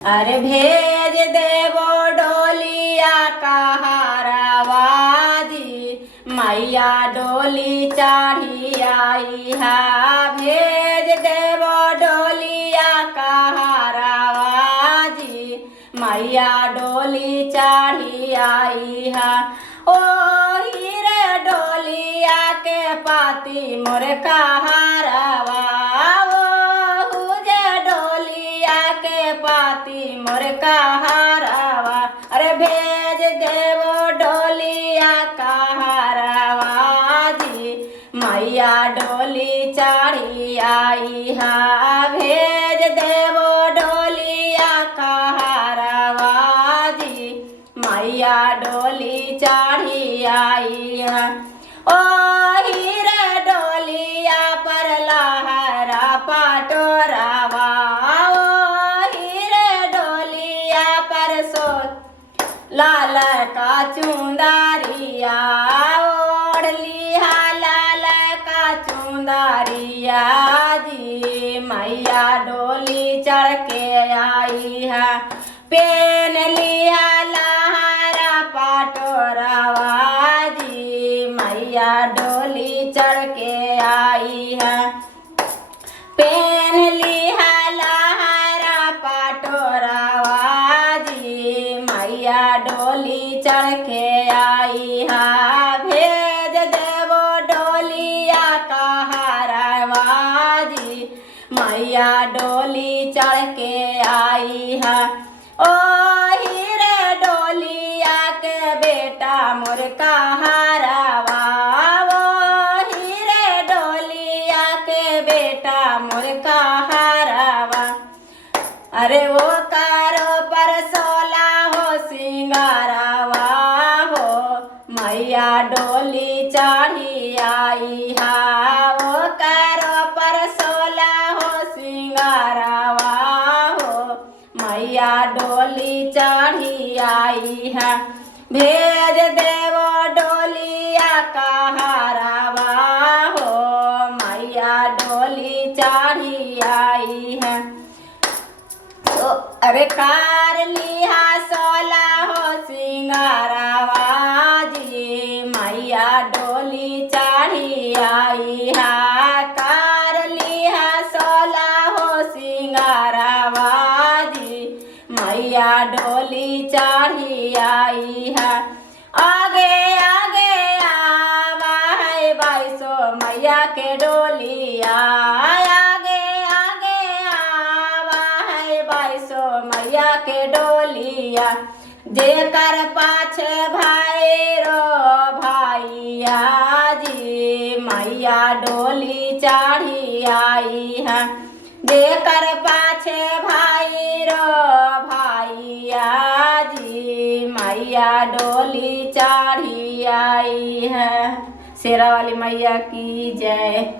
अरे भेज देवो डोलिया कहारवा जी, मैया डोली चढ़ी आई है। भेज देवो डोलिया कहारवा जी, मैया डोली चढ़ी आई है। ओ हीरे डोलिया के पाती मोर कहारवा, मोर कहारवा। अरे भेज देवो डोलिया कहारवा जी, मैया डोली चढ़ी आई है। भेज देवो डोलिया कहारवा जी, मैया डोली चढ़ी आई है। ओ हीरे डोलिया पर लहरा पटोरावा, लाल का चुंदारिया ओढ़ लिया, लाल का चुंदारिया जी, मैया डोली चढ़ के आई है। पेन लिया लहरा पटोरावा जी, मैया डोली चढ़ के आई है। पेन लिया लहरा पटोरावा जी, मैया डोली चढ़ के आई है। भेज देवो डोलिया कहारवा जी, मैया डोली चढ़ के आई है। ओ हीरे डोलिया के बेटा मोर कहारवा, ओ हीरे डोलिया के बेटा मोर कहारवा। अरे वो कारो पर सोला हो सिंगारवा हो, मैया डोली चढ़ी आई है। वो कारो पर सोला हो सिंगारवा हो, मैया डोली चढ़ी आई है। भेज देवो डोलिया कहारवा हो, मैया डोली चढ़ी आई है। अरे कार लिया सोला हो सिंगारवा जी, मैया डोली चढ़ी आई है। कार लिया सोला हो सिंगारवा जी, मैया डोली चढ़ी आई है। आगे आगे आवा है बाईसो मैया के डोलिया, मैया के डोलिया। जेकर पाछे भाई रो भाइया जी, मैया डोली चढ़ी आई है। जेकर पाछे भाई रो भाइया जी, मैया डोली चढ़ी आई है। शेरा वाली मैया की जय।